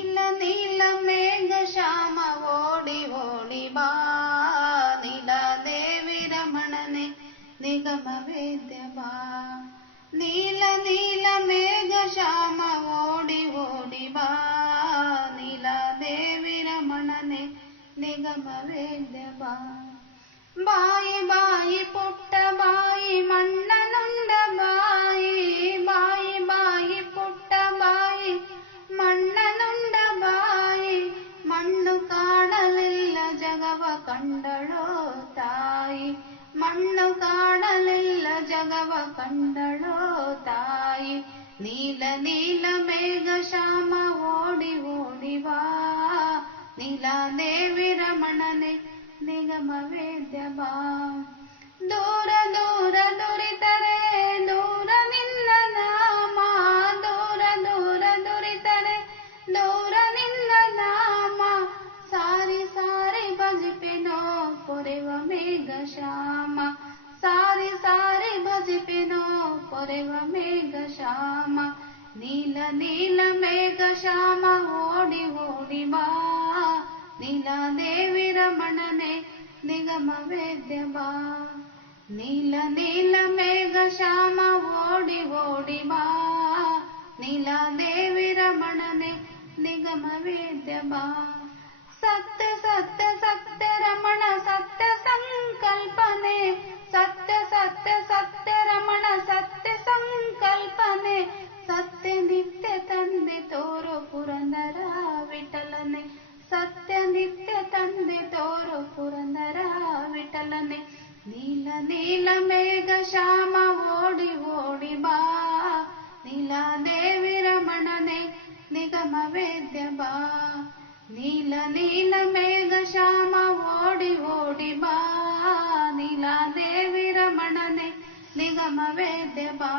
ನೀಲ ನೀಲ ಮೇಘ ಶ್ಯಾಮ ಓಡಿ ಓಡಿ ಬಾ, ನೀಲಾದೇವಿ ರಮಣನೆ ನಿಗಮ ವೇದ್ಯ ಬಾ. ನೀಲ ನೀಲ ಮೇಘ ಶ್ಯಾಮ ಓಡಿ ಓಡಿ ಬಾ, ನೀಲಾದೇವಿ ರಮಣನೆ ನಿಗಮ ವೇದ್ಯ ಬಾ. ಬಾಯಿ ಬಾಯಿ ಪುಟ್ಟ ಬಾಯಿ ಮಣ್ಣನುಂಡ ಬಾಯಿ, ಬಾಯಿ ಬಾಯಿ ಪುಟ್ಟ ಬಾಯಿ ಮಣ್ಣನುಂಡ ಬಾಯಿ, ಮಣ್ಣು ಕಾಣಲಿಲ್ಲ ಜಗವ ಕಂಡಳೋ ತಾಯಿ, ಮಣ್ಣು ಕಾಣಲಿಲ್ಲ ಜಗವ ಕಂಡಳೋ ತಾಯಿ. ನೀಲ ನೀಲ ಮೇಘ ಶ್ಯಾಮ ಓಡಿ ಓಡಿ ಬಾ, ನೀಲಾದೇವಿ ರಮಣನೆ ನಿಗಮ ವೇದ್ಯ ಬಾ. ದೂರ ದೂರ ದುರಿತರೆ ದೂರ ನಿನ್ನ ನಾಮ, ದೂರ ದೂರ ದುರಿತರೆ ದೂರ ನಿನ್ನ ನಾಮ, ಸಾರಿ ಸಾರಿ ಭಜಿಪೆನೋ ಪೊರೆವ ಮೇಘ ಶ್ಯಾಮ, ಸಾರಿ ಸಾರಿ ಭಜಿಪೆನೋ ಪೊರೆವ ಮೇಘ ಶ್ಯಾಮ. ನೀಲ ನೀಲ ಮೇಘ ಶ್ಯಾಮ ಓಡಿ ಓಡಿ ಬಾ, ನೀಲಾದೇವಿ ರಮಣನೆ ನಿಗಮ ವೇದ್ಯ ಬಾ. ನೀಲ ನೀಲ ಮೇಘ ಶ್ಯಾಮ ಓಡಿ ಓಡಿ ಬಾ, ನೀಲಾದೇವಿ ರಮಣನೆ ನಿಗಮ ವೇದ್ಯ ಬಾ. ಸತ್ಯ ಸತ್ಯ ಸತ್ಯ ರಮಣ ಸತ್ಯ ಸಂಕಲ್ಪನೆ, ಸತ್ಯ ಸತ್ಯ ಸತ್ಯ ರಮಣ ಸತ್ಯ ಸಂಕಲ್ಪನೆ, ಸತ್ಯ ನಿತ್ಯ ತಂದೆ ತೋರೋ ಪುರಂದರ ವಿಠಲನೆ, ಸತ್ಯ ನಿತ್ಯ ತಂದೆ ತೋರೋ ಪುರಂದರ ವಿಠಲನೆ. ನೀಲ ನೀಲ ಮೇಘ ಶ್ಯಾಮ ಓಡಿ ಓಡಿ ಬಾ, ನೀಲಾದೇವಿ ರಮಣನೆ ನಿಗಮ ವೇದ್ಯ ಬಾ. ನೀಲ ನೀಲ ಮೇಘ ಶ್ಯಾಮ ಓಡಿ ಓಡಿ ಬಾ, ನೀಲಾದೇವಿ ರಮಣನೆ ನಿಗಮ ವೇದ್ಯ ಬಾ.